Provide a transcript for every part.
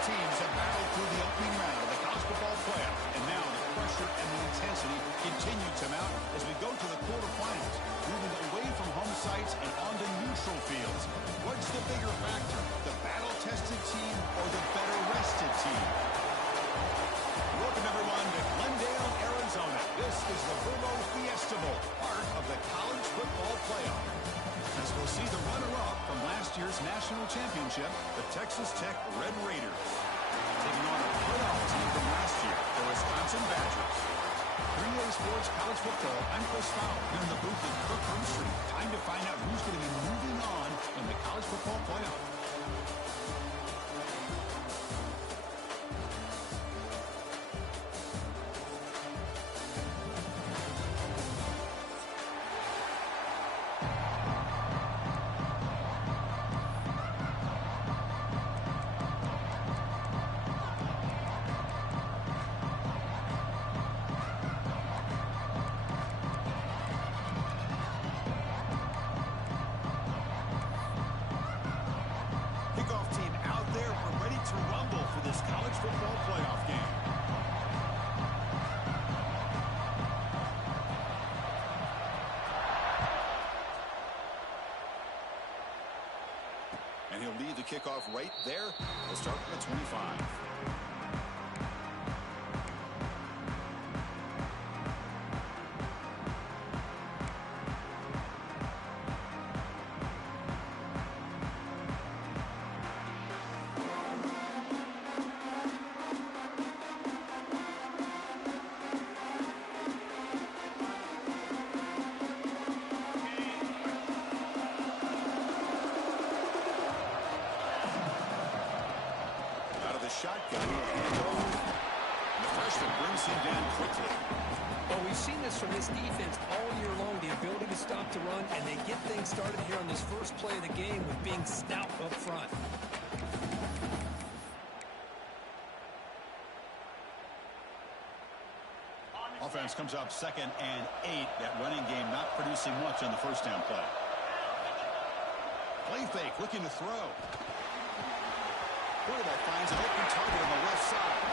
teams have battled through the opening round of the college football playoff, and now the pressure and the intensity continue to mount as we go to the quarterfinals, moving away from home sites and onto neutral fields. What's the bigger factor, the battle-tested team or the better-rested team? Welcome, everyone, to Glendale, Arizona. This is the Verbo Fiesta Bowl, part of the college football playoff. As we'll see the runner-up from last year's national championship, the Texas Tech Red Raiders, taking on a playoff team from last year, the Wisconsin Badgers. 3A Sports College Football, I'm Chris Fowler, here in the booth with Kirk Hermstreet. Time to find out who's going to be moving on in the college football playoff. To rumble for this college football playoff game. And he'll lead the kickoff right there. We'll start from the 25. Shotgun. And the freshman brings him down quickly. Well, we've seen this from this defense all year long, the ability to stop the run, and they get things started here on this first play of the game with being stout up front. Offense comes up 2nd and 8. That running game not producing much on the first down play. Play fake, looking to throw. Quarterback finds an open target on the left side.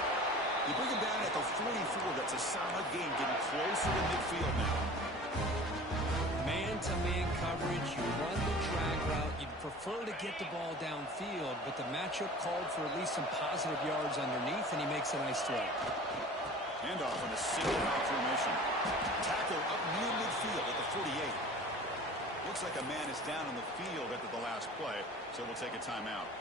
You bring him down at the 44. That's a solid game, getting closer to midfield now. Man-to-man coverage, you run the drag route. You'd prefer to get the ball downfield, but the matchup called for at least some positive yards underneath, and he makes a nice throw. Handoff in a single high formation. Tackle up near midfield at the 48. Looks like a man is down on the field after the last play, so we'll take a timeout.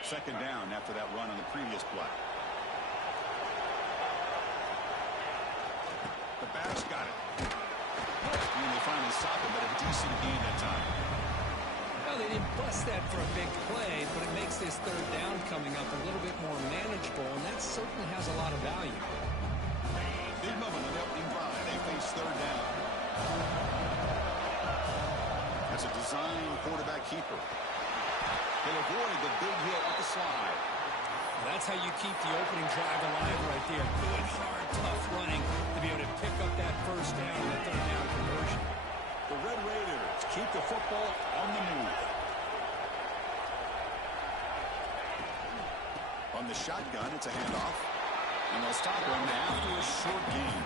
2nd down after that run on the previous play. The Bears got it. And they finally stop him, but a decent gain that time. Well, they didn't bust that for a big play, but it makes this 3rd down coming up a little bit more manageable, and that certainly has a lot of value. Big moment on the opening drive. They face 3rd down. That's a design quarterback keeper. He'll avoid the big hit with the slide. That's how you keep the opening drive alive right there. Good, hard, tough running to be able to pick up that first down in the 3rd down conversion. The Red Raiders keep the football on the move. On the shotgun, it's a handoff. And they'll stop him after a short gain.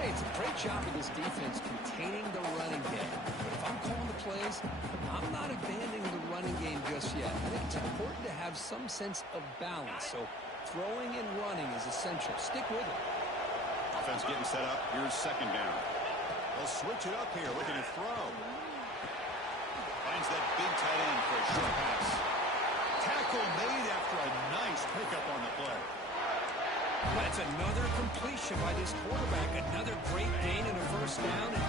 Hey, it's a great job of this defense containing the running game. But if I'm calling the plays, I'm not abandoning the running game just yet. I think it's important to have some sense of balance. So throwing and running is essential. Stick with it. Offense getting set up. Here's 2nd down. They'll switch it up here, looking to throw. Finds that big tight end for a short pass. Tackle made after a nice pickup on the play. That's another completion by this quarterback. Another great gain in a first down. And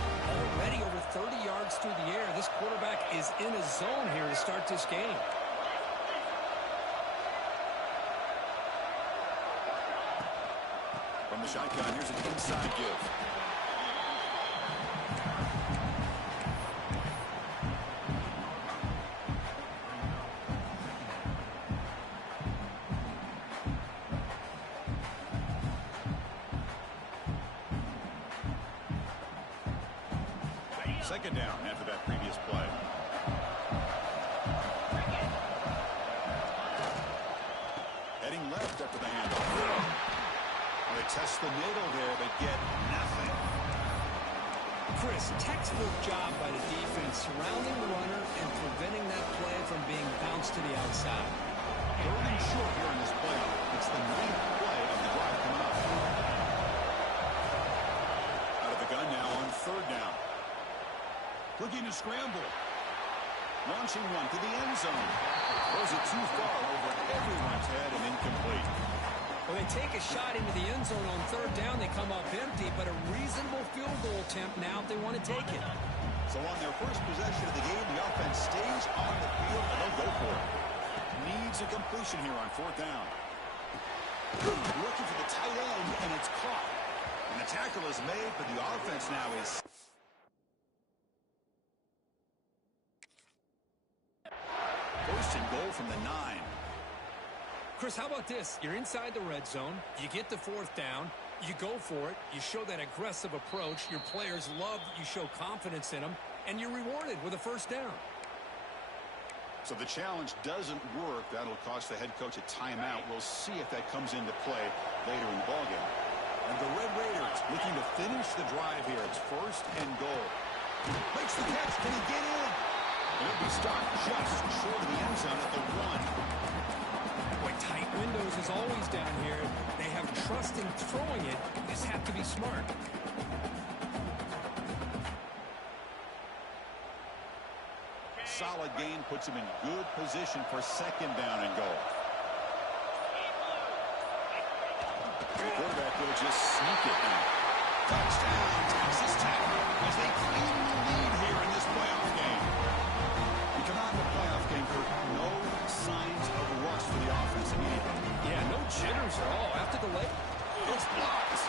already over 30 yards through the air. This quarterback is in a zone here to start this game. From the shotgun, here's an inside give. Second down after that previous play. there for the handoff. Well, they test the middle there, but get nothing. Chris, textbook job by the defense surrounding the runner and preventing that play from being bounced to the outside. 3rd and short here in this playoff. It's the 9th play of the drive coming up. Out of the gun now on 3rd down. Looking to scramble. Launching one to the end zone. Throws it too far over everyone's head and incomplete. Well, they take a shot into the end zone on 3rd down. They come up empty, but a reasonable field goal attempt now if they want to take it. So on their first possession of the game, the offense stays on the field and they'll go for it. Needs a completion here on 4th down. Looking for the tight end, and it's caught. And the tackle is made, but the offense now is... First and goal from the 9. Chris, how about this? You're inside the red zone. You get the 4th down. You go for it. You show that aggressive approach. Your players love that you show confidence in them. And you're rewarded with a 1st down. So the challenge doesn't work. That'll cost the head coach a timeout. We'll see if that comes into play later in the ballgame. And the Red Raiders looking to finish the drive here. It's 1st and goal. Makes the catch. Can he get in? He'll be stopped just short of the end zone at the 1. Boy, tight windows is always down here. They have trust in throwing it. You just have to be smart. Solid gain puts him in good position for 2nd down and goal. The quarterback will just sneak it in. Touchdown, Texas Tech, as they claim the lead here in this playoff game. We come out in the playoff game for no signs of rust for the offense immediately. Yeah, no jitters at all. After the late, it's blocked.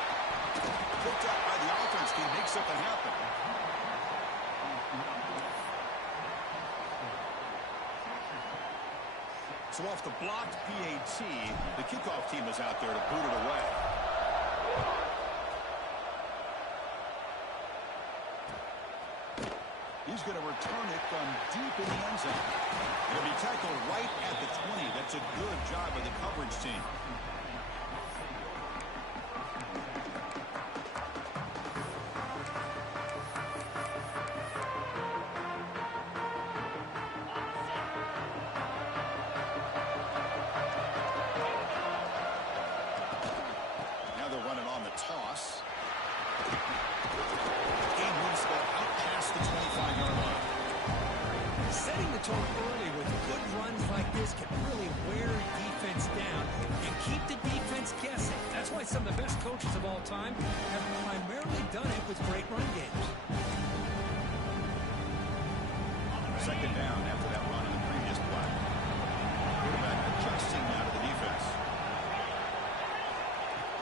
Picked up by the offense team, make something happen. So off the blocked PAT, the kickoff team is out there to boot it away. He's going to return it from deep in the end zone. It'll be tackled right at the 20. That's a good job by the coverage team. Early with good runs like this can really wear defense down and keep the defense guessing. That's why some of the best coaches of all time have primarily done it with great run games. 2nd down after that run in the previous play. Quarterback adjusting now to the defense.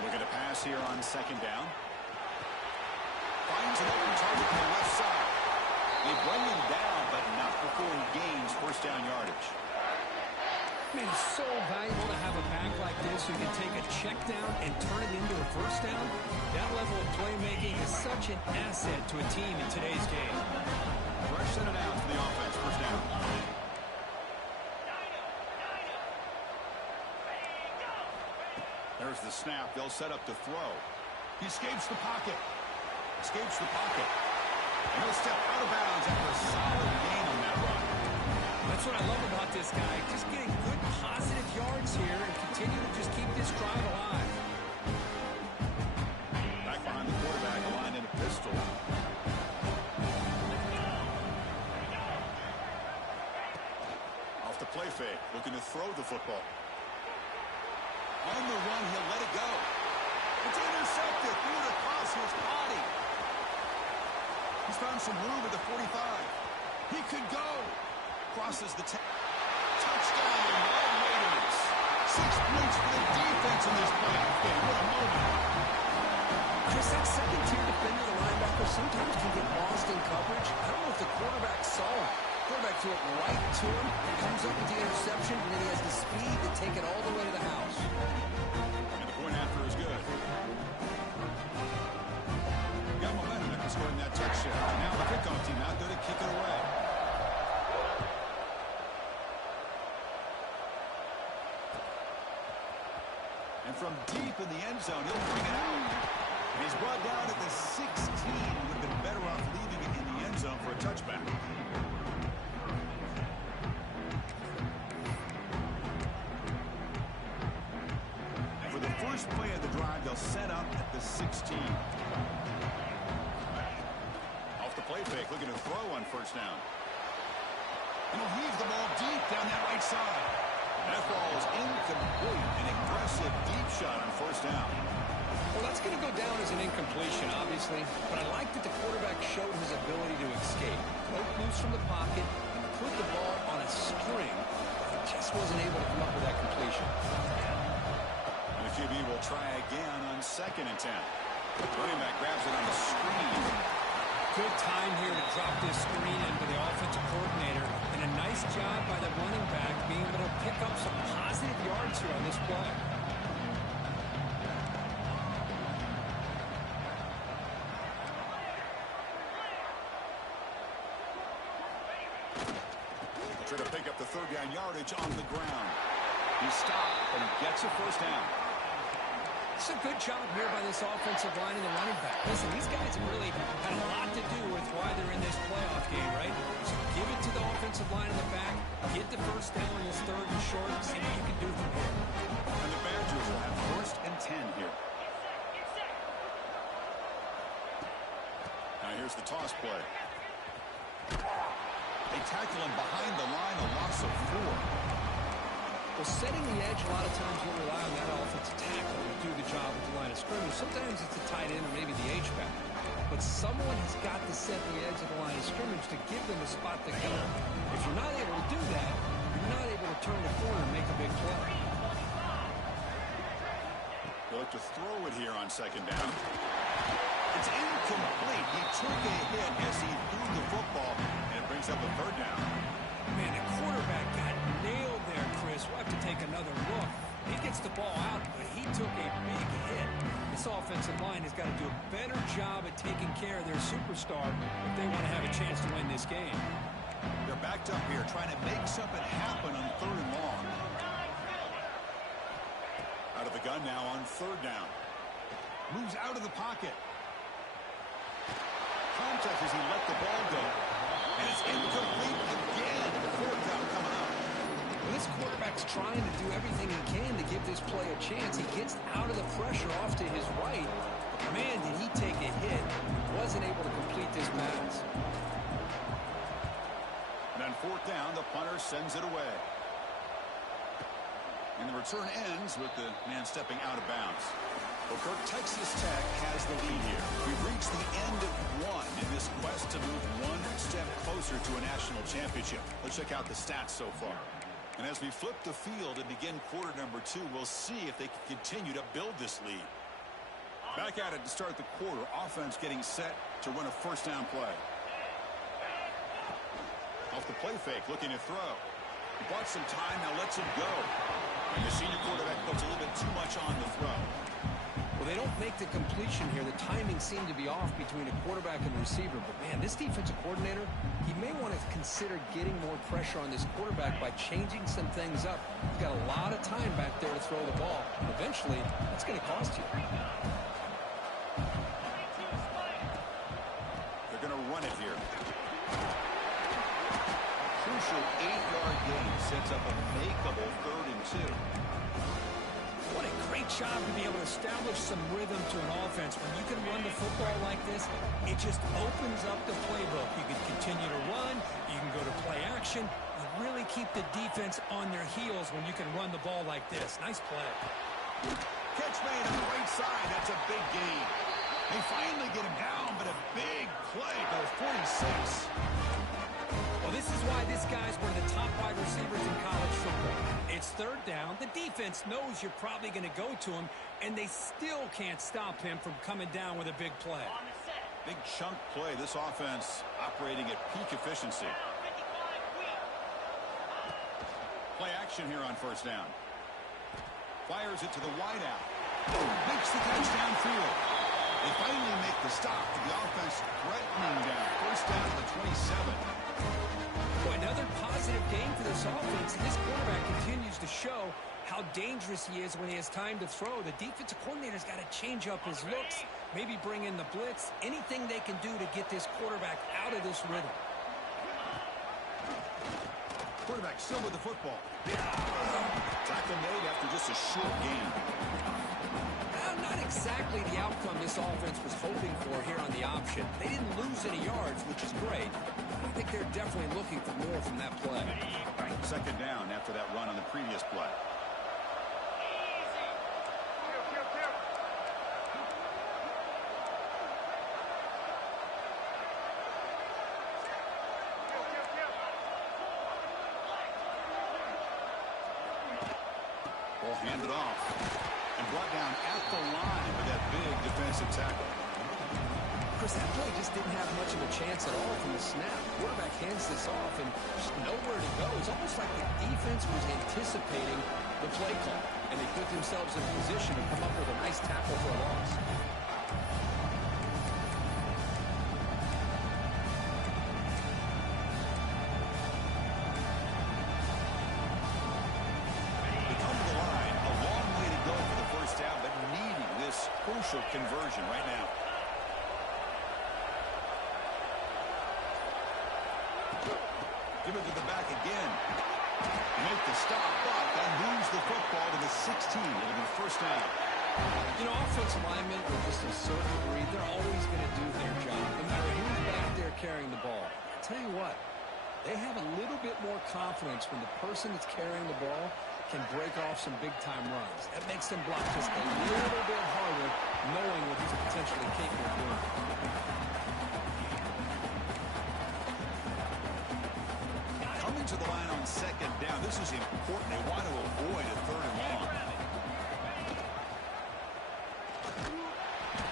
Looking to pass here on 2nd down. Finds an open target on the left side. They bring him down, but not before he gains 1st down yardage. Man, it's so valuable to have a back like this who can take a check down and turn it into a 1st down. That level of playmaking is such an asset to a team in today's game. Fresh set it out for the offense, 1st down. There's the snap. They'll set up to throw. He escapes the pocket. Escapes the pocket. And he'll step out of bounds after a solid gain on that run. That's what I love about this guy. Just getting good positive yards here and continue to just keep this drive alive. Back behind the quarterback, aligned in a pistol. Off the play fake, looking to throw the football. On the run, he'll let it go. It's intercepted. Threw it across his body. He's found some room at the 45. He could go. Crosses the 10. Touchdown, Red Raiders. 6 points for the defense in this playoff game. What a moment. Chris, that second-tier defender, the linebacker, sometimes can get lost in coverage. I don't know if the quarterback saw it. Quarterback threw it right to him, comes up with the interception, and then he has the speed to take it all the way to the house. And the point after is good. Got momentum after scoring that touchdown. Now the kickoff team out there to kick it away. deep in the end zone. He'll bring it out. And he's brought down at the 16. Would have been better off leaving it in the end zone for a touchback. And for the first play of the drive, they'll set up at the 16. Off the play fake, looking to throw on first down. And he'll heave the ball deep down that right side. That ball is incomplete. An aggressive deep shot on first down. Well, that's going to go down as an incompletion, obviously, but I like that the quarterback showed his ability to escape, broke loose from the pocket, and put the ball on a string. He just wasn't able to come up with that completion. And the QB will try again on 2nd and 10. Running back grabs it on the screen. Good time here to drop this screen into the offensive coordinator, and a nice job by the running back being able to pick up some positive yards here on this play. Try to pick up the 3rd-down yardage on the ground. He stopped, but he gets a first down. It's a good job here by this offensive line and the running back. Listen, these guys have really had a lot to do with why they're in this playoff game, right? So give it to the offensive line in the back, get the first down in this 3rd and short, and see what you can do from here. And the Badgers will have 1st and 10 here. Now here's the toss play. They tackle him behind the line, a loss of 4. Well, setting the edge, a lot of times you rely on that offensive tackle to do the job at the line of scrimmage. Sometimes it's the tight end or maybe the H-back. But someone has got to set the edge of the line of scrimmage to give them a spot to go. If you're not able to do that, you're not able to turn the corner and make a big play. They'll look to throw it here on 2nd down. It's incomplete. He took a hit as he threw the football, and it brings up a 3rd down. Man, the quarterback got nailed there, Chris. We'll have to take another look. He gets the ball out, but he took a big hit. This offensive line has got to do a better job at taking care of their superstar if they want to have a chance to win this game. They're backed up here, trying to make something happen on 3rd and long. Out of the gun now on 3rd down. Moves out of the pocket. Contact as he let the ball go. And it's incomplete again. 4th down coming up. Well, this quarterback's trying to do everything he can to give this play a chance. He gets out of the pressure off to his right. Man, did he take a hit. He wasn't able to complete this pass. And on 4th down, the punter sends it away. And the return ends with the man stepping out of bounds. Well, Kirk, Texas Tech has the lead here. We've reached the end of 1 in this quest to move 1 step closer to a national championship. Let's check out the stats so far. And as we flip the field and begin quarter number 2, we'll see if they can continue to build this lead. Back at it to start the quarter. Offense getting set to run a first down play. Off the play fake, looking to throw. He bought some time, now lets it go. And the senior quarterback puts a little bit too much on the throw. Well, they don't make the completion here. The timing seemed to be off between a quarterback and receiver. But, man, this defensive coordinator, he may want to consider getting more pressure on this quarterback by changing some things up. He's got a lot of time back there to throw the ball. And eventually, that's going to cost you. They're going to run it here. Crucial 8-yard gain sets up a makeable 3rd and 2. What a great job to be able to establish some rhythm to an offense. When you can run the football like this, it just opens up the playbook. You can continue to run. You can go to play action. You really keep the defense on their heels when you can run the ball like this. Nice play. Catch made on the right side. That's a big gain. They finally get him down, but a big play for 46. Well, this is why this guy's one of the top wide receivers in college football. It's 3rd down. The defense knows you're probably going to go to him, and they still can't stop him from coming down with a big play. Big chunk play. This offense operating at peak efficiency. Play action here on first down. Fires it to the wideout. Makes the catch downfield. They finally make the stop. The offense threatening down. First down to the 27. Well, another positive game for this offense. This quarterback continues to show how dangerous he is when he has time to throw. The defensive coordinator's got to change up his looks, maybe bring in the blitz, anything they can do to get this quarterback out of this rhythm. Quarterback still with the football. Tackle made after just a short gain. Not exactly the outcome this offense was hoping for here on the option. They didn't lose any yards, which is great. I think they're definitely looking for more from that play. Second down after that run on the previous play. Ball handed off and brought down at the line with that big defensive tackle. Chris, that play just didn't have much of a chance at all from the snap. Quarterback hands this off and just nowhere to go. It's almost like the defense was anticipating the play call, and they put themselves in position to come up with a nice tackle for a loss. Crucial conversion right now. Give it to the back again. Make the stop, but they lose the football to the 16. It'll be first down. You know, offensive linemen are just a certain breed. They're always going to do their job, no matter who's back there carrying the ball. I'll tell you what, they have a little bit more confidence when the person that's carrying the ball can break off some big-time runs. That makes them block just a little bit harder, knowing what he's potentially capable of doing. Coming to the line on second down. This is important. They want to avoid a third and long.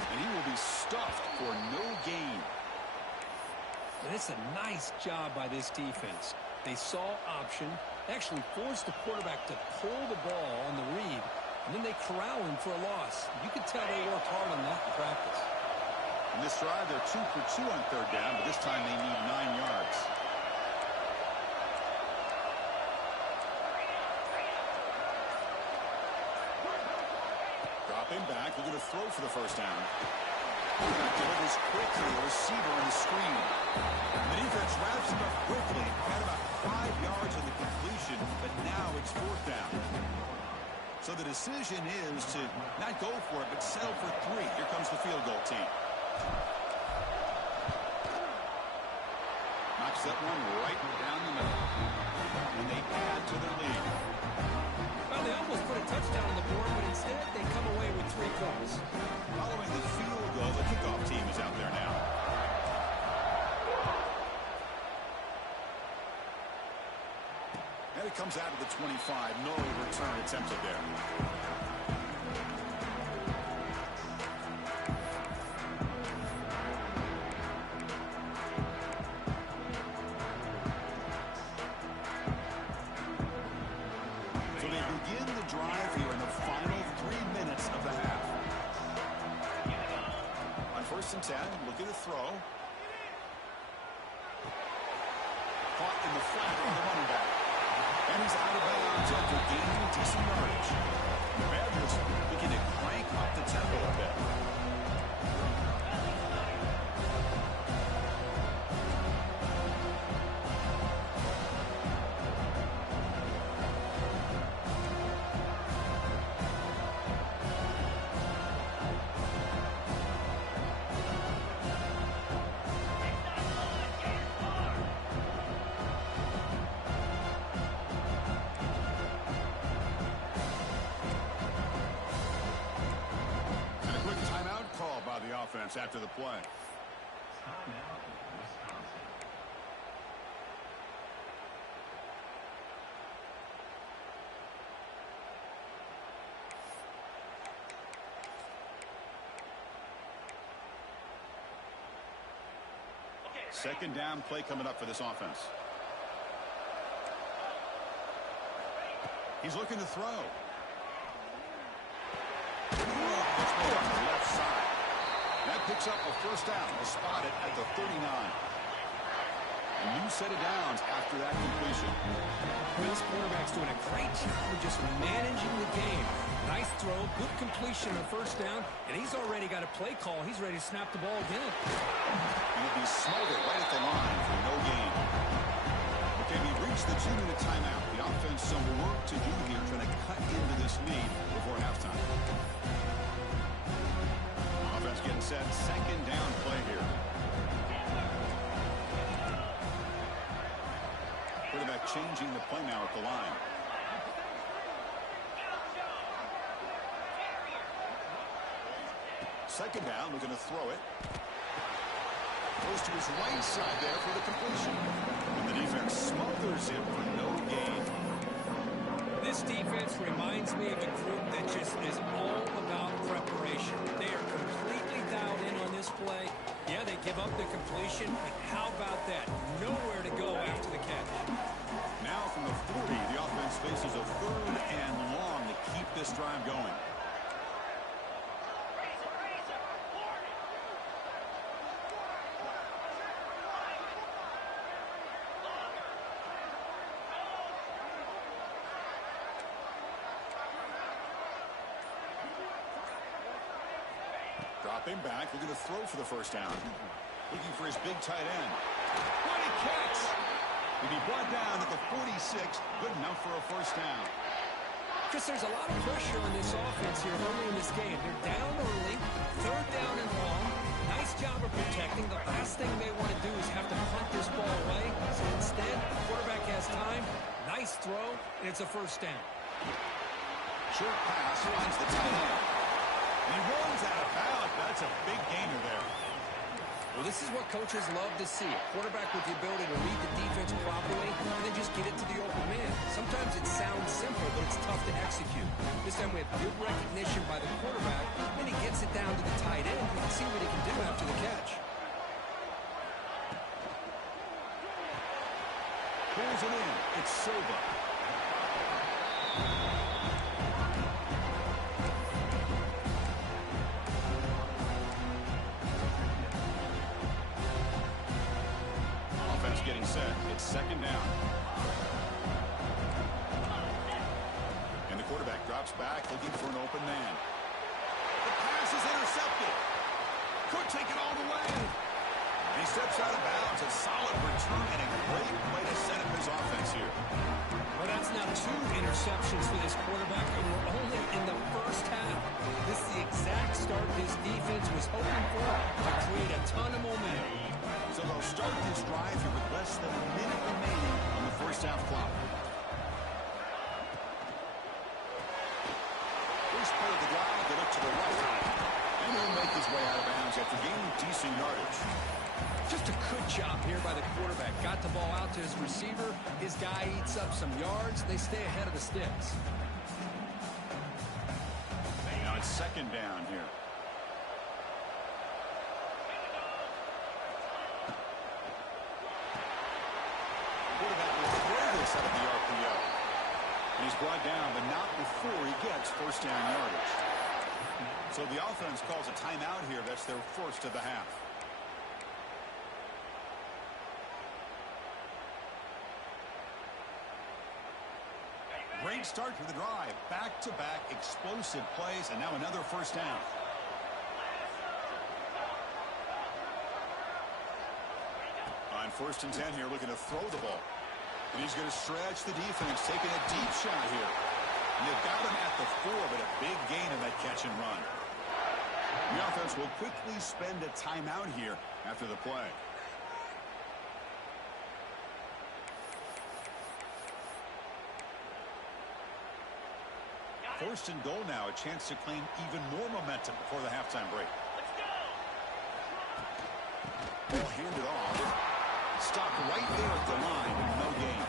And he will be stuffed for no gain. And it's a nice job by this defense. They saw option, actually forced the quarterback to pull the ball on the read, and then they corral him for a loss. You could tell they worked hard on that in practice. In this drive, they're 2 for 2 on third down, but this time they need 9 yards. Dropping back, looking to throw for the first down. Quarterback delivers quickly, the receiver on the screen. The defense wraps him up quickly. Had about 5 yards on the completion, but now it's fourth down. So the decision is to not go for it, but settle for 3. Here comes the field goal team. Knocks that one right down the middle. And they add to their lead. Well, they almost put a touchdown on the board, but instead they come away with 3 points. Following the field goal, the kickoff team is out there now. And it comes out of the 25. No return attempted there. So they begin the drive here in the final 3 minutes of the half. On first and 10, looking to throw. Caught in the flat on the running back. And he's out of bounds after gaining decent yardage. The Badgers begin to crank up the tempo a bit. Offense after the play. Second down play coming up for this offense. He's looking to throw. On the left side. That picks up a first down. Spotted at the 39. A new set of downs after that completion. This quarterback's doing a great job of just managing the game. Nice throw, good completion on first down, and he's already got a play call. He's ready to snap the ball again. He'll be smothered right at the line for no gain. Okay, we reached the 2-minute timeout. The offense some work to do here, trying to cut into this lead before halftime. Offense getting set, second down play here. Quarterback changing the play now at the line. Second down, looking to throw it. Goes to his right side there for the completion. And the defense smothers it for no gain. This defense reminds me of a group that just is all about preparation. They are completely dialed in on this play. Yeah, they give up the completion, but how about that? Nowhere to go after the catch. Now from the 40, the offense faces a third and long to keep this drive going. Dropping back, looking to throw for the first down. Looking for his big tight end. What a catch! He'll be brought down at the 46. Good enough for a first down. Chris, there's a lot of pressure on this offense here early in this game. They're down early, third down and long. Nice job of protecting. The last thing they want to do is have to punt this ball away. So instead, the quarterback has time. Nice throw, and it's a first down. Short pass finds the tight end. And he runs out of bounds. That's a big gainer there. Well, this is what coaches love to see. A quarterback with the ability to read the defense properly and then just get it to the open man. Sometimes it sounds simple, but it's tough to execute. This time we have good recognition by the quarterback, and he gets it down to the tight end. You can see what he can do after the catch. Pulls it in. It's Silva. Getting set. It's second down. And the quarterback drops back looking for an open man. The pass is intercepted. Could take it all the way. And he steps out of bounds. A solid return and a great way to set up his offense here. Well, that's now 2 interceptions for this quarterback, and we're only in the first half. This is the exact start his defense was hoping for to create a ton of momentum. So they'll start this drive here with less than a minute remaining on the first half clock. First play of the drive, they look to the right. And he'll make his way out of bounds after gaining decent yardage. Just a good job here by the quarterback. Got the ball out to his receiver. His guy eats up some yards. They stay ahead of the sticks. Now it's second down here. Quarterback will throw this out of the RPO. And he's brought down, but not before he gets first down yardage. So the offense calls a timeout here. That's their first of the half. Great start for the drive. Back-to-back explosive plays, and now another first down. On 1st and 10 here, looking to throw the ball. And he's going to stretch the defense, taking a deep shot here. And they've got him at the 4, but a big gain in that catch and run. The offense will quickly spend a timeout here after the play. First and goal now, a chance to claim even more momentum before the halftime break. Ball handed off. Stopped right there at the line. No gain.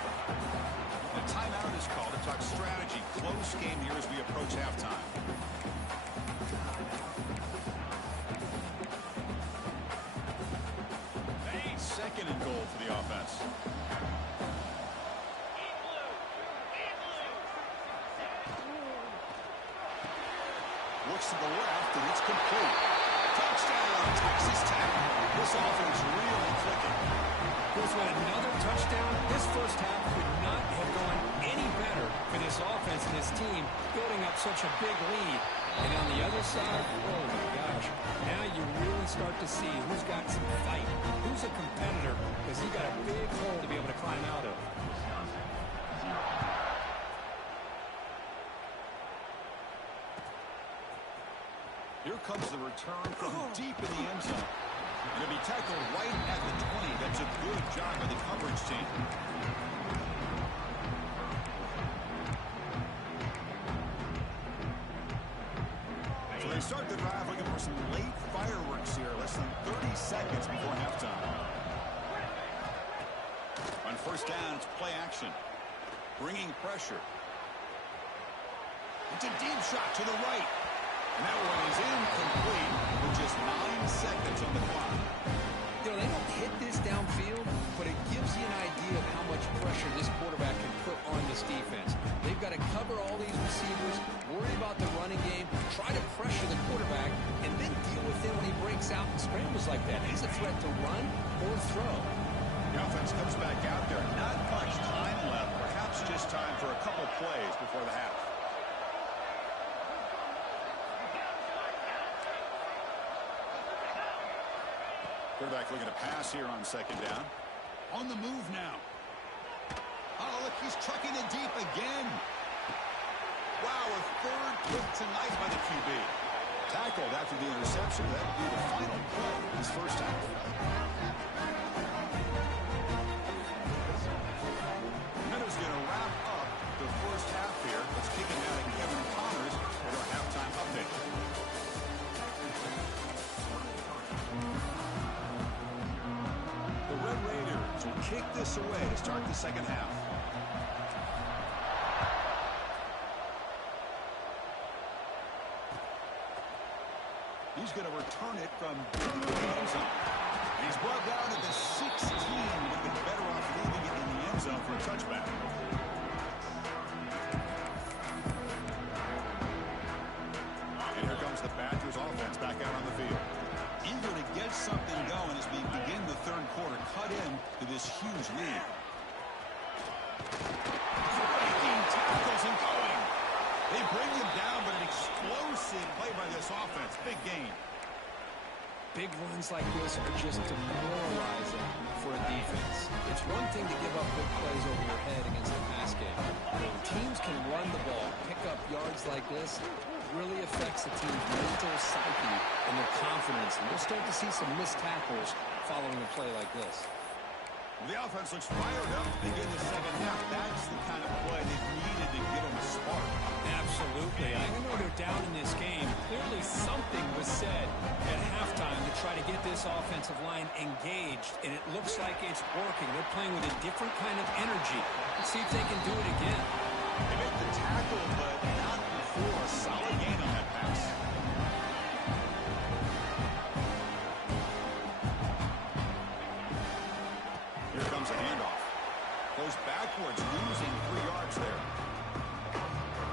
The timeout is called to talk strategy. Close game here as we approach halftime. Second and goal for the offense. Looks to the left, and it's complete. Touchdown, Texas Tech. This offense really clicking. Here's another This first half could not have gone any better for this offense and this team, building up such a big lead. And on the other side, oh my gosh, now you really start to see who's got some fight, who's a competitor, because you got a big hole to be able to climb out of. Here comes the return from deep in the end zone. Going to be tackled right at the 20. That's a good job by the coverage team. So they start the drive looking for some late fireworks here. Less than 30 seconds before halftime. On first down, it's play action. Bringing pressure. It's a deep shot to the right. And that one is incomplete with just 9 seconds on the clock. You know, they don't hit this downfield, but it gives you an idea of how much pressure this quarterback can put on this defense. They've got to cover all these receivers, worry about the running game, try to pressure the quarterback, and then deal with him when he breaks out and scrambles like that. He's a threat to run or throw. The offense comes back out there. Not much time left. Perhaps just time for a couple plays before the half. Quarterback looking to pass here on second down. On the move now. Oh, look, he's trucking it deep again. Wow, a third pick tonight by the QB. Tackled after the interception. That would be the final play of his first half. Minutes going to wrap up the first half here. Let's kick it out at Kevin Connors with our halftime update. The Red Raiders will kick this away to start the second half. He's going to return it from the end zone. He's brought down to the 16. Would have been better off leaving it in the end zone for a touchback. And here comes the Badgers offense back out on the field. Eager to get something going as we begin the third quarter. Cut in to this huge lead. Breaking tackles and going. They bring him down, but an explosive play by this offense. Big gain. Big runs like this are just demoralizing for a defense. It's one thing to give up big plays over your head against the pass game. When teams can run the ball, pick up yards like this, it really affects the team's mental psyche and their confidence. And we'll start to see some missed tackles following a play like this. The offense looks fired up to begin the second half. That's the kind of play they needed to give them a spark. Absolutely. I know they're down in this game. Clearly something was said at halftime to try to get this offensive line engaged, and it looks like it's working. They're playing with a different kind of energy. Let's see if they can do it again. They make the tackle, but not before a solid gain on that pass. Here comes a handoff. Goes backwards, losing 3 yards there.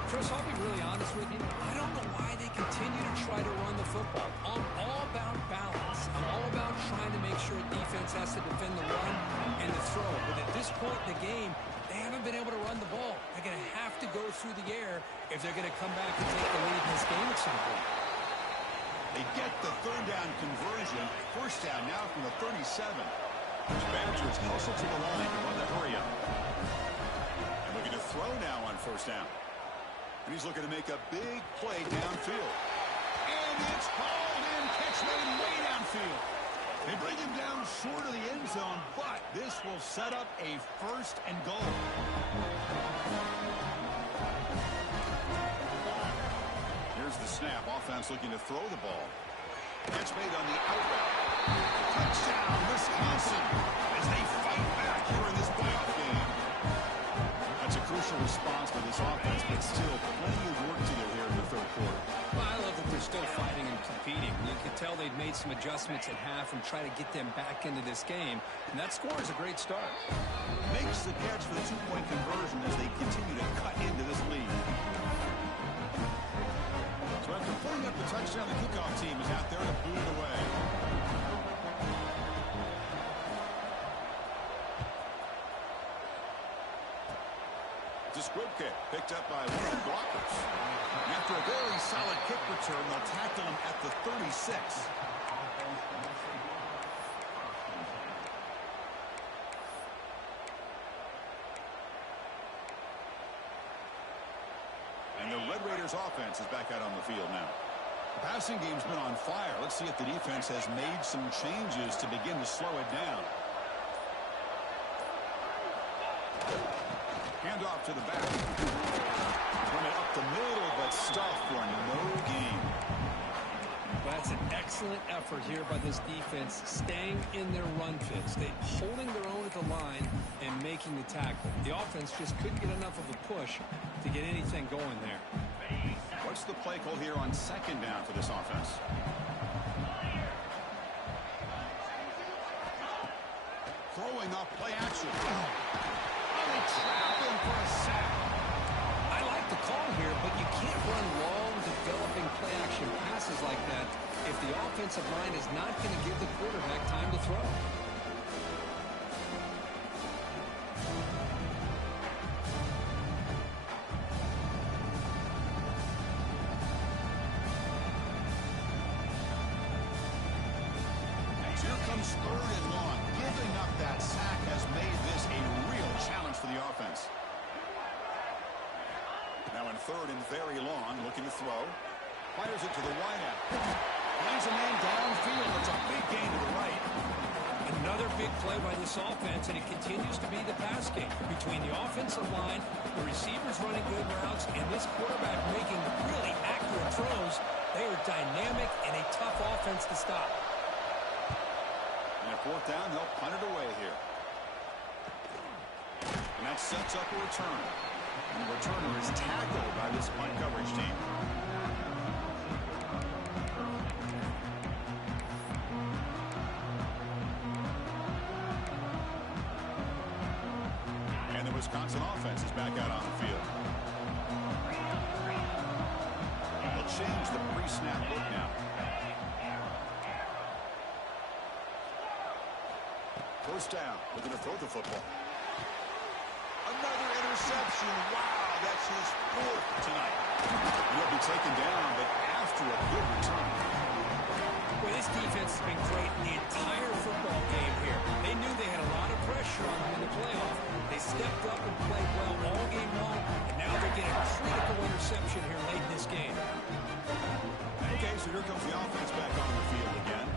Chris, I'll be really honest with you. I don't know why they continue to try to run the football. I'm all about balance. I'm all about trying to make sure defense has to defend the run and the throw. But at this point in the game, they haven't been able to run the ball. They're going to have to go through the air if they're going to come back and take the lead in this game at some point. They get the third down conversion. First down now from the 37. The Badgers hustle to the line to run the hurry up. And looking to throw now on first down. And he's looking to make a big play downfield. And it's hauled in. Catch made way downfield. They bring him down short of the end zone, but this will set up a first and goal. Here's the snap. Offense looking to throw the ball. Catch made on the out route. Touchdown, Wisconsin, as they fight back here in this playoff game. That's a crucial response for this offense, but still plenty of work to do here in the third quarter. Well, I love that they're still fighting and competing. You can tell they've made some adjustments at half and try to get them back into this game. And that score is a great start. Makes the catch for the two-point conversion as they continue to cut into this lead. So after pulling up the touchdown, the kickoff team is out there to boot it away. It's a squib kick picked up by one of the blockers. And after a very solid kick return, they'll tackle him at the 36. And the Red Raiders offense is back out on the field now. The passing game's been on fire. Let's see if the defense has made some changes to begin to slow it down. Handoff to the back. Run it up the middle, but stuffed for no gain. That's an excellent effort here by this defense, staying in their run fits. They holding their own at the line and making the tackle. The offense just couldn't get enough of a push to get anything going there. What's the play call here on second down for this offense? Throwing up play action. Oh, they trap him for a sack. I like the call here, but you can't run long, developing play action passes like that if the offensive line is not going to give the quarterback time to throw. Here comes third and long. Giving up that sack has made this a real challenge for the offense. Now in third and very long, looking to throw. Fires it to the wideout. Finds a man downfield. It's a big gain to the right. Another big play by this offense, and it continues to be the pass game between the offensive line, the receivers running good routes, and this quarterback making really accurate throws. They are dynamic and a tough offense to stop. And at fourth down, they'll punt it away here. And that sets up a return. And the returner is tackled by this punt coverage team. And the Wisconsin offense is back out on the field. They'll change the pre-snap look now. First down, looking to throw the football. Another interception. Wow, that's his fourth tonight. He'll be taken down, but after a good return. Well, this defense has been great the entire football game here. They knew they had a lot of pressure on them in the playoff. They stepped up and played well all game long, and now they're getting a critical interception here late in this game. Okay, so here comes the offense back on the field again.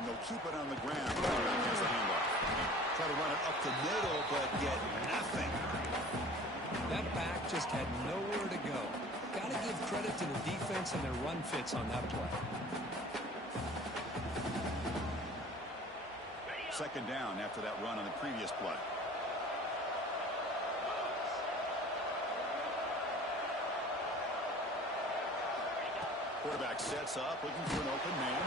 And they'll keep it on the ground. Has the handoff. Try to run it up the middle, but get nothing. That back just had nowhere to go. Got to give credit to the defense and their run fits on that play. Second down after that run on the previous play. Quarterback sets up, looking for an open man.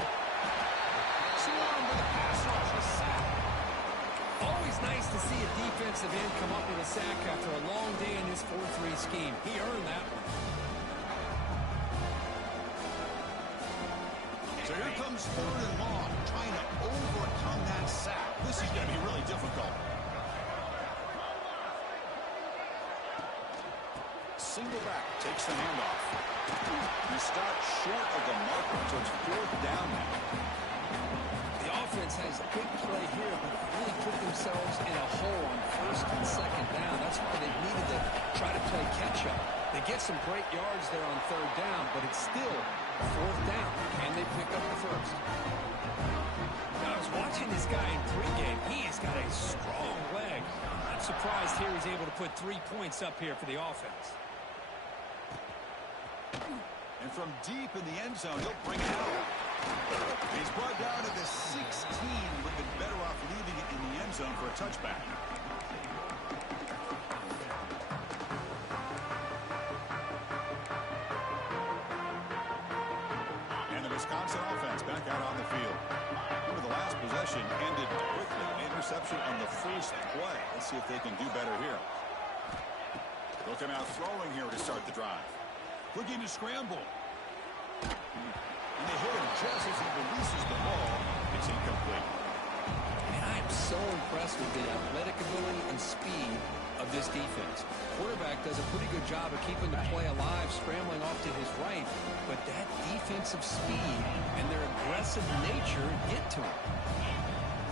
Swarm with a pass rush, a sack. Always nice to see a defensive end come up with a sack after a long day in his 4-3 scheme. He earned that one. So here comes third and long, trying to overcome that sack. This is going to be really difficult. Single back, takes the handoff. You start short of the marker, so it's fourth down now. The offense has a big play here, but really put themselves in a hole on first and second down. That's why they needed to try to play catch-up. They get some great yards there on third down, but it's still fourth down, and they pick up the first. Now, I was watching this guy in pregame. He has got a strong leg. I'm surprised here he's able to put 3 points up here for the offense. And from deep in the end zone, he'll bring it out. He's brought down to the 16. Would have been better off leaving it in the end zone for a touchback. And the Wisconsin offense back out on the field. Remember, the last possession ended quickly. An interception on the first play. Let's see if they can do better here. They'll come out throwing here to start the drive. Looking to scramble. And they hit him just as he releases the ball. It's incomplete. And I am so impressed with the athletic ability and speed of this defense. Quarterback does a pretty good job of keeping the play alive, scrambling off to his right, but that defensive speed and their aggressive nature get to him.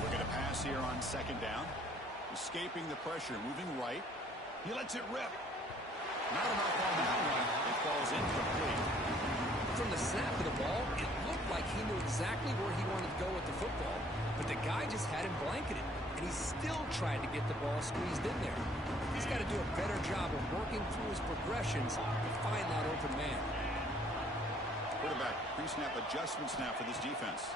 We're going to pass here on second down. Escaping the pressure, moving right. He lets it rip. Not enough on that one. It falls incomplete. From the snap of the ball, it looked like he knew exactly where he wanted to go with the football, but the guy just had him blanketed, and he still tried to get the ball squeezed in there. He's got to do a better job of working through his progressions to find that open man. Quarterback, pre-snap adjustments now for this defense.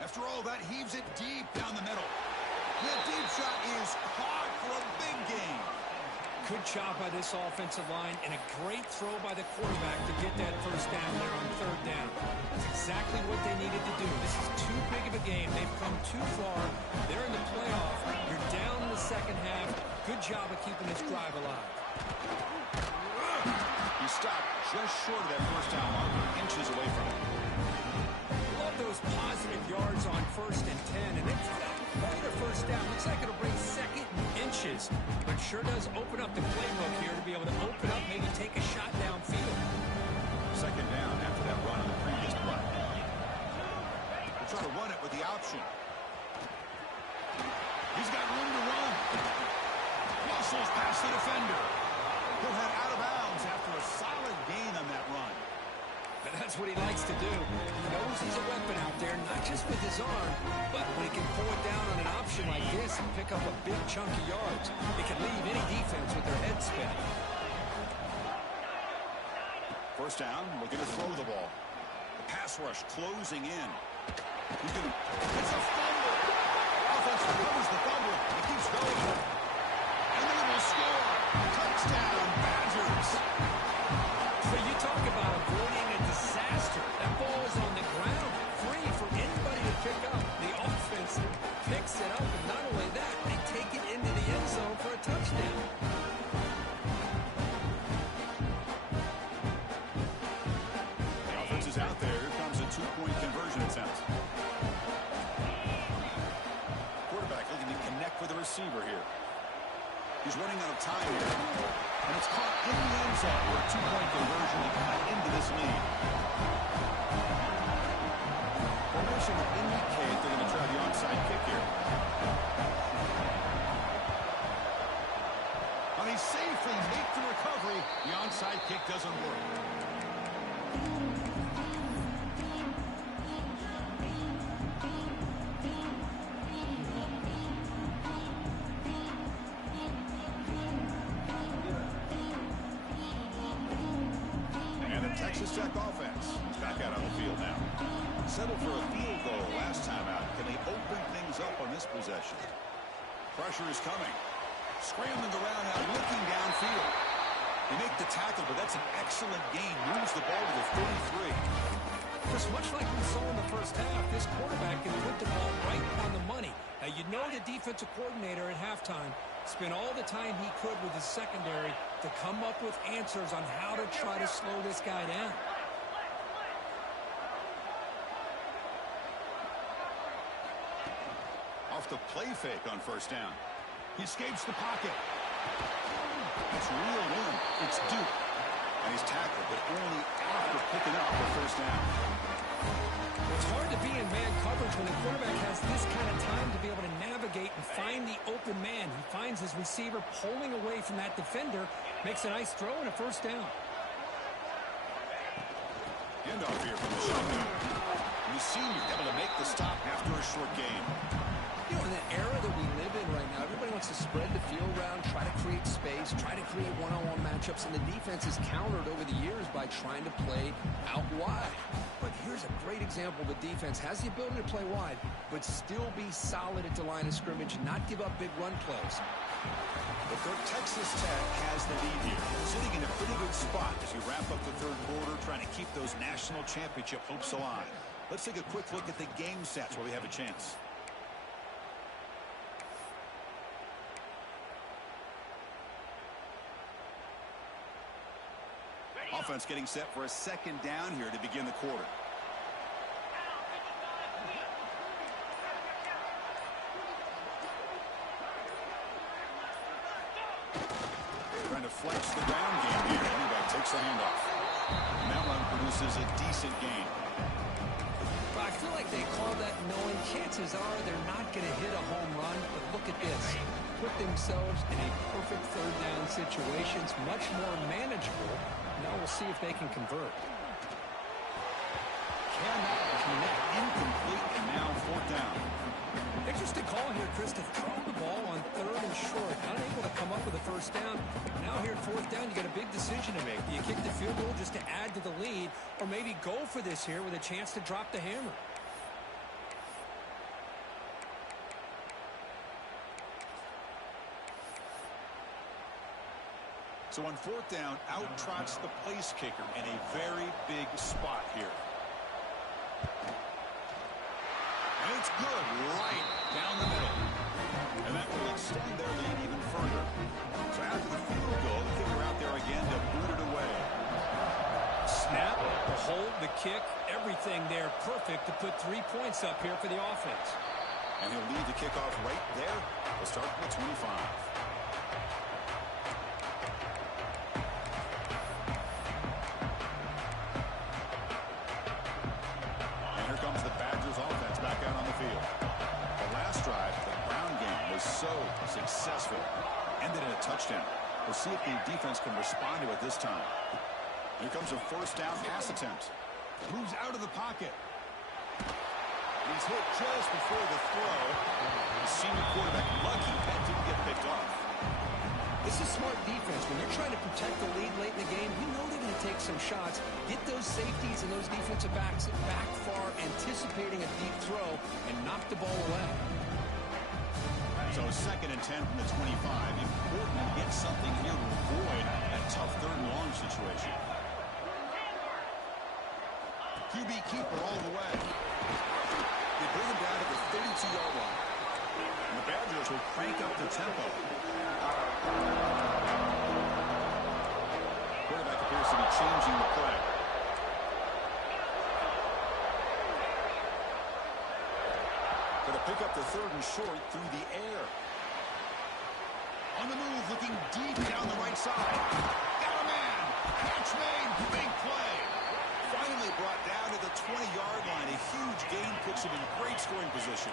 After all that, heaves it deep down the middle. The deep shot is caught for a big gain. Good job by this offensive line and a great throw by the quarterback to get that first down there on third down. That's exactly what they needed to do. This is too big of a game. They've come too far. They're in the playoff. You're down in the second half. Good job of keeping this drive alive. He stopped just short of that first down marker, inches away from it. Love those positive yards on 1st and 10, and it's quite a first down. Looks like it'll bring second and inches, but sure does open up the playbook here to be able to open up, maybe take a shot downfield. Second down after that run on the previous play. They'll try to run it with the option. He's got room to run. Muscles past the defender. He'll head out of bounds after a solid gain on that run. And that's what he likes to do. He knows he's a weapon out there, not just with his arm, but when he can pull it down on an option like this and pick up a big chunk of yards, it can leave any defense with their head spinning. First down, looking to throw the ball. The pass rush closing in. It's a fumble. Offense recovers the fumble. It keeps going. And they will score. Touchdown, Badgers. So you talk about avoiding a disaster. That ball is on the ground, free for anybody to pick up. The offense picks it up, and not only that, they take it into the end zone for a touchdown. The offense is out there. Here comes a two-point conversion attempt. Quarterback looking to connect with the receiver here. He's running out of time here. And it's caught in the end zone for a two-point conversion to cut into this lead. Formation would indicate they're going to try the onside kick here. But he safely makes the recovery. The onside kick doesn't work. Texas Tech offense is back out on the field now. Settled for a field goal last time out. Can they open things up on this possession? Pressure is coming. Scrambling around now, looking downfield. They make the tackle, but that's an excellent gain. Moves the ball to the 33. Chris, much like we saw in the first half, this quarterback can put the ball right on the money. Now, you know the defensive coordinator at halftime spent all the time he could with his secondary to come up with answers on how to try to slow this guy down. Off the play fake on first down. He escapes the pocket. It's reeled in. It's Duke. And he's tackled, but only after picking up the first down. It's hard to be in man coverage when the quarterback has this kind of time to be able to navigate and find the open man. He finds his receiver pulling away from that defender, makes a nice throw and a first down. Handoff here from the shotgun. And the senior able to make the stop after a short game. You know, in the era that we live in right now, everybody wants to spread the field around, try to create space, try to create one-on-one matchups, and the defense is countered over the years by trying to play out wide. But here's a great example. The defense has the ability to play wide, but still be solid at the line of scrimmage, not give up big run plays. But Texas Tech has the lead here, sitting in a pretty good spot as we wrap up the third quarter, trying to keep those national championship hopes alive. Let's take a quick look at the game stats where we have a chance. offense getting set for a second down here to begin the quarter. Trying to flex the ground game here. Running back takes the handoff. And that run produces a decent gain. I feel like they call that knowing chances are they're not going to hit a home run, but look at this. Put themselves in a perfect third down situation. It's much more manageable. Now we'll see if they can convert. Cannot connect. Incomplete, and now fourth down. Interesting call here, Chris, to throw the ball on third and short. Unable to come up with a first down. Now here at fourth down, you got a big decision to make. Do you kick the field goal just to add to the lead, or maybe go for this here with a chance to drop the hammer? So on fourth down, out trots the place kicker in a very big spot here. And it's good right down the middle. And that will extend their lead even further. So after the field goal, the kicker out there again to boot it away. Snap, the hold, the kick, everything there perfect to put 3 points up here for the offense. And he'll lead the kickoff right there. We'll start from the 25. So successful. Ended in a touchdown. We'll see if the defense can respond to it this time. Here comes a first down pass attempt. Moves out of the pocket. He's hit just before the throw. The senior quarterback lucky that didn't get picked off. This is smart defense. When you're trying to protect the lead late in the game, you know they're going to take some shots, get those safeties and those defensive backs back far, anticipating a deep throw, and knock the ball away. So 2nd and 10 from the 25. Important to get something here to avoid that tough third and long situation. QB keeper all the way. They bring him down to the 32-yard line. And the Badgers will crank up the tempo. Quarterback appears to be changing the play. Going to pick up the third and short through the air. On the move, looking deep down the right side. Got a man. Catch made. Big play. Finally brought down to the 20-yard line. A huge gain puts him in great scoring position.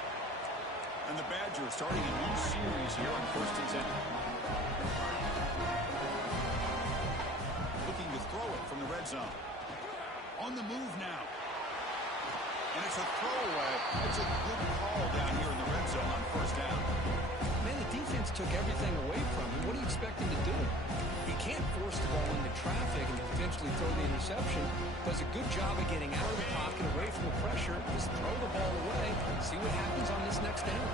And the Badgers starting a new series here on 1st and 10. Looking to throw it from the red zone. On the move now. And it's a throwaway. It's a good call down here in the red zone on first down. Man, the defense took everything away from him. What do you expect him to do? He can't force the ball into traffic and potentially throw the interception. Does a good job of getting out of the pocket, away from the pressure. Just throw the ball away. See what happens on this next down.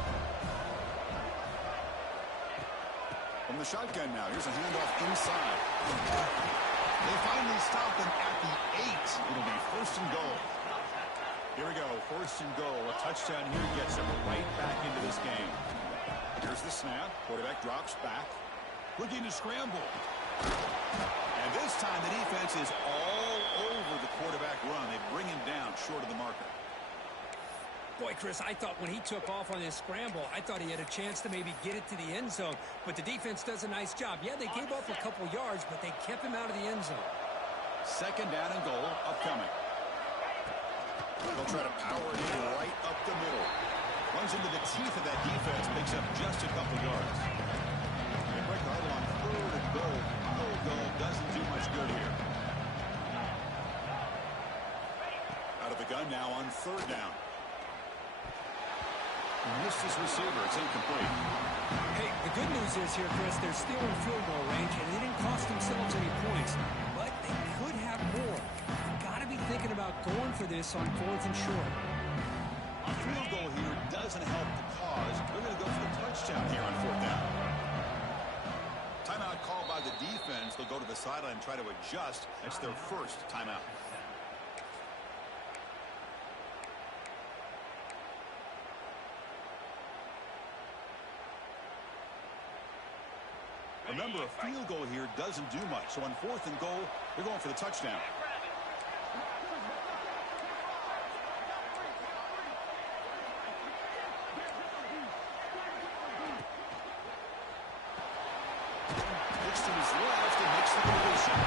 From the shotgun now. Here's a handoff inside. They finally stop him at the 8. It'll be 1st and goal. Here we go, 1st and goal. A touchdown here gets them right back into this game. Here's the snap. Quarterback drops back. Looking to scramble. And this time the defense is all over the quarterback run. They bring him down short of the marker. Boy, Chris, I thought when he took off on his scramble, I thought he had a chance to maybe get it to the end zone. But the defense does a nice job. Yeah, they gave up a couple yards, but they kept him out of the end zone. 2nd down and goal upcoming. They'll try to power it in right up the middle. Runs into the teeth of that defense, picks up just a couple yards. They break the huddle on 3rd and goal. Field goal doesn't do much good here. Out of the gun now on 3rd down. Missed his receiver. It's incomplete. Hey, the good news is here, Chris, they're still in field goal range, and they didn't cost themselves any points. But they could have more. Got to be thinking about going for this on 4th and short. A field goal here doesn't help the cause. They're going to go for the touchdown here on 4th down. Timeout called by the defense. They'll go to the sideline and try to adjust. That's their first timeout. Remember, a field goal here doesn't do much. So on 4th and goal, they're going for the touchdown. Looks to his left and makes the completion.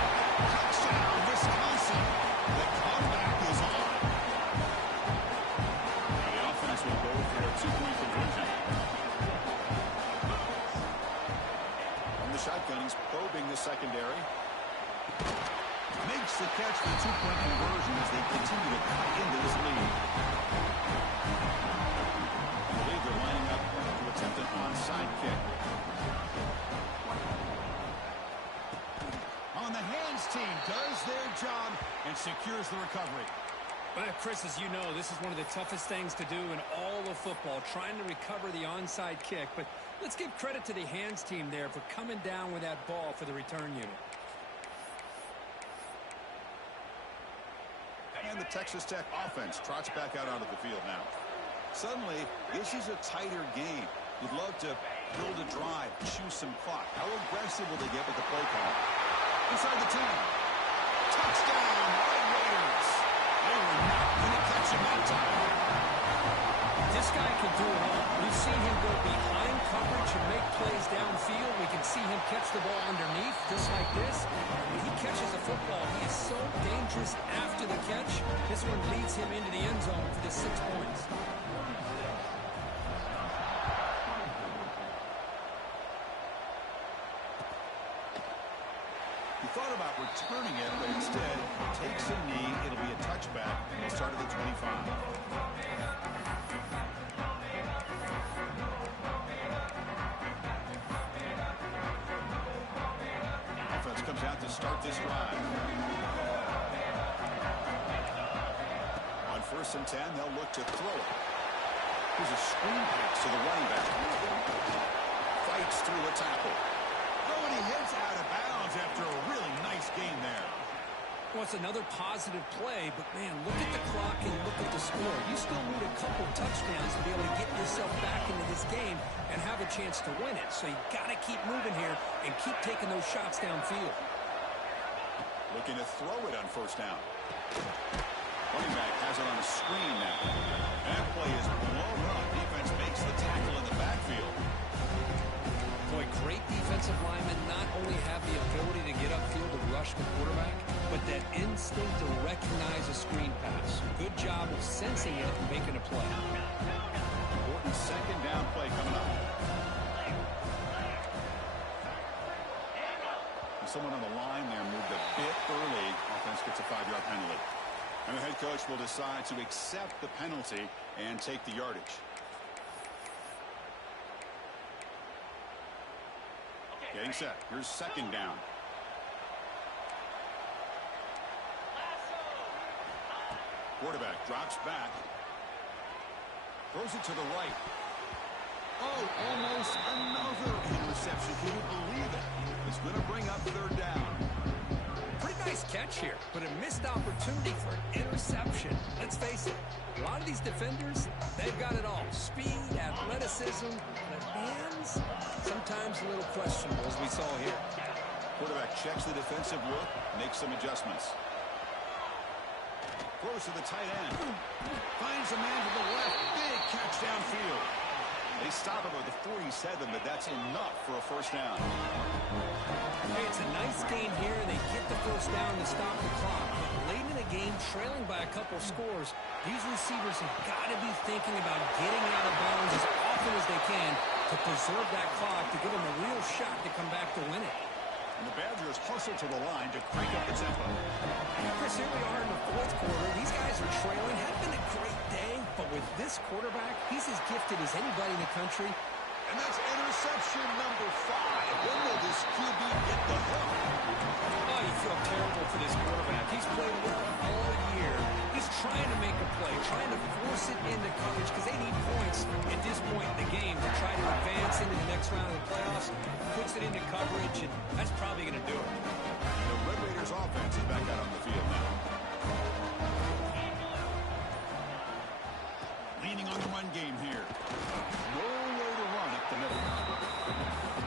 Touchdown, Wisconsin. The comeback is on. Now the offense will go for a 2-point conversion. From the shotgun, he's probing the secondary. Makes the catch for the 2-point conversion as they continue to cut into this lead. I believe they're lining up to attempt an onside kick. On the hands team does their job and secures the recovery. Well, Chris, as you know, this is one of the toughest things to do in all of football, trying to recover the onside kick. But let's give credit to the hands team there for coming down with that ball for the return unit. And the Texas Tech offense trots back out onto the field now. Suddenly, this is a tighter game. You'd love to build a drive, choose some clock. How aggressive will they get with the play call? Inside the 10. Touchdown, Red Raiders. They were not going to catch him that time. This guy can do it all. We've seen him go behind coverage and make plays downfield. We can see him catch the ball underneath, just like this. When he catches a football, he is so dangerous after the catch. This one leads him into the end zone for the 6 points. He thought about returning it, but instead takes a knee. It'll be a touchback. He'll start at the 25. Offense comes out to start this drive. On 1st and 10, they'll look to throw it. Here's a screen pass to the running back. Fights through the tackle. Oh, and he hits out of bounds after a really nice game there. Well, it's another positive play, but, man, look at the clock and look at the score. You still need a couple touchdowns to be able to get yourself back into this game and have a chance to win it. So you got to keep moving here and keep taking those shots downfield. Looking to throw it on 1st down. Running back has it on a screen now. That play is blown up. Defense makes the tackle in the backfield. Boy, great defensive linemen not only have the ability to get upfield and rush the quarterback, but that instinct to recognize a screen pass. Good job of sensing it and making a play. Important 2nd down play coming up. And someone on the line there moved a bit early. Offense gets a 5-yard penalty. And the head coach will decide to accept the penalty and take the yardage. Getting set. Here's 2nd down. Quarterback drops back. Throws it to the right. Oh, almost another interception. Can you believe it? It's going to bring up 3rd down. Pretty nice catch here, but a missed opportunity for an interception. Let's face it, a lot of these defenders, they've got it all. Speed, athleticism, but hands, sometimes a little questionable, as we saw here. Quarterback checks the defensive look, makes some adjustments. Throws to the tight end. Finds a man to the left. Big catch downfield. They stop him at the 47, but that's enough for a 1st down. Hey, it's a nice game here. They get the 1st down to stop the clock. But late in the game, trailing by a couple scores, these receivers have got to be thinking about getting out of bounds as often as they can to preserve that clock, to give them a real shot to come back to win it. And the Badgers hustle to the line to crank up the tempo. Chris, here we are in the 4th quarter. These guys are trailing. Had been a great day, but with this quarterback, he's as gifted as anybody in the country. And that's interception number 5. When will this QB get the hook? Oh, you feel terrible for this quarterback. He's played well all year. He's trying to make a play, trying to force it into coverage because they need points at this point in the game to try to advance into the next round of the playoffs. Puts it into coverage, and that's probably going to do it. The Red Raiders offense is back out on the field now. Leaning on the run game here. No way to run up the middle.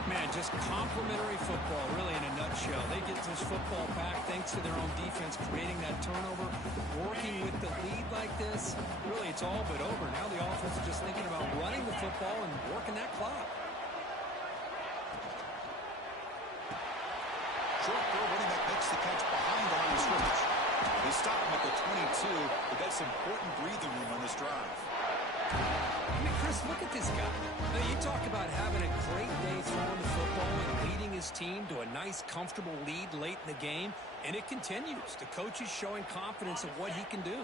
Man, just complimentary football, really, in a nutshell. They get this football back thanks to their own defense, creating that turnover, working with the lead like this. Really, it's all but over. Now the offense is just thinking about running the football and working that clock. Short throw, running back makes the catch behind the line of scrimmage. They stop him at the 22, but that's important breathing room on this drive. I mean, Chris, look at this guy. Now, you talk about having a great day throwing the football and leading his team to a nice, comfortable lead late in the game, and it continues. The coach is showing confidence in what he can do.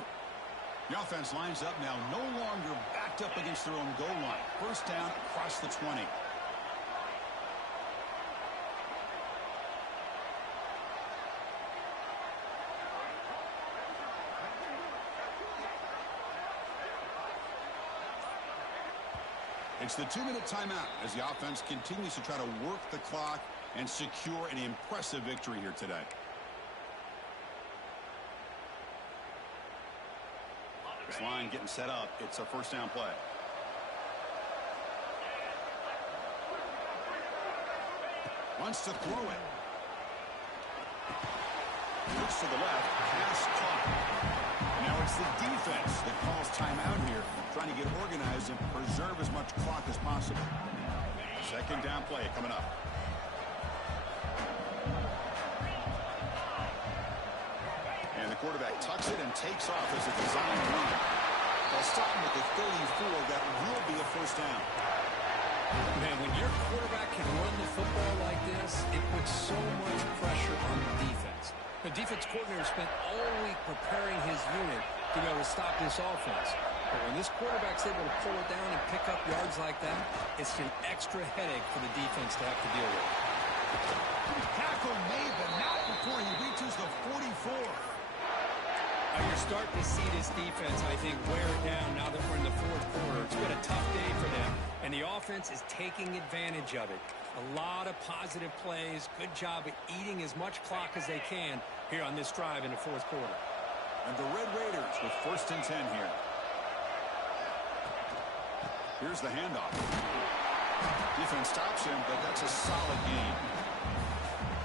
The offense lines up now, no longer backed up against their own goal line. First down across the 20. It's the 2-minute timeout as the offense continues to try to work the clock and secure an impressive victory here today. This line getting set up. It's a first down play. Wants to throw it. Looks to the left. Pass caught. Now it's the defense that calls timeout here, trying to get organized and preserve as much clock as possible. Second down play coming up. And the quarterback tucks it and takes off as a designed run. They'll stop him at the 34. That will be a first down. Man, when your quarterback can run the football like this, it puts so much pressure on the defense. The defense coordinator spent all week preparing his unit to be able to stop this offense. But when this quarterback's able to pull it down and pick up yards like that, it's an extra headache for the defense to have to deal with. Tackle made, but not before he reaches the 44. Now you're starting to see this defense, I think, wear down now that we're in the fourth quarter. It's been a tough day for them, and the offense is taking advantage of it. A lot of positive plays. Good job at eating as much clock as they can here on this drive in the fourth quarter. And the Red Raiders with first and 10 here. Here's the handoff. Defense stops him, but that's a solid game.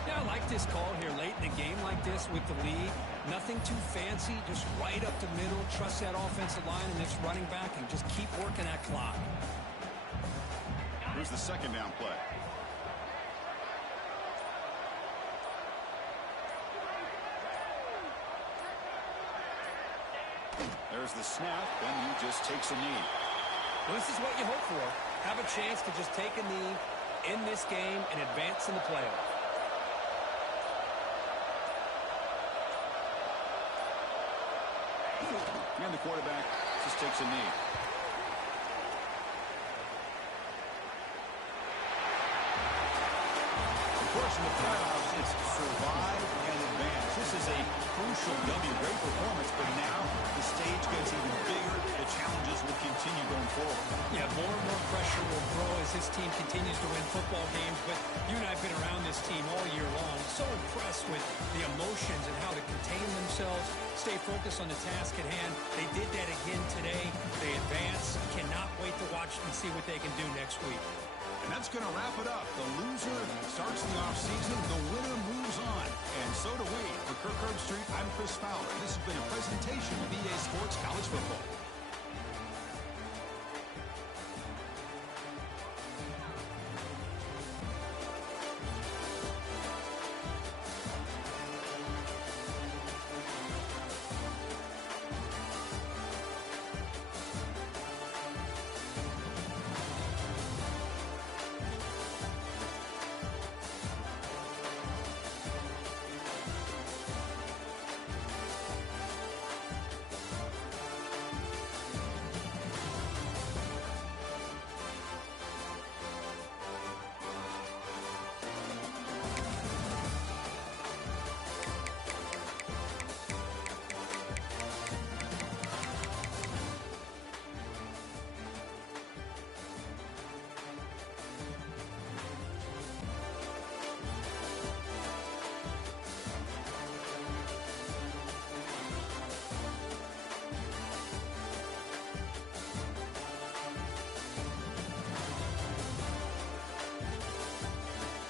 Yeah, I like this call here late in the game like this with the lead. Nothing too fancy, just right up the middle. Trust that offensive line and this running back and just keep working that clock. Here's the second down play. There's the snap, and he just takes a knee. Well, this is what you hope for. Have a chance to just take a knee in this game and advance in the playoffs. And the quarterback just takes a knee. Of course, in the playoffs, it's survive and advance. This is a crucial W. Great performance, but now the stage gets even bigger. The challenges will continue going forward. Yeah, more and more pressure will grow as this team continues to win football games, but you and I have been around this team all year long. So impressed with the emotions and how to contain themselves, stay focused on the task at hand. They did that again today. They advance. Cannot wait to watch and see what they can do next week. And that's going to wrap it up. The loser starts the offseason. The winner moves on. And so do we. For Kirk Herbstreit, I'm Chris Fowler. This has been a presentation of EA Sports College Football.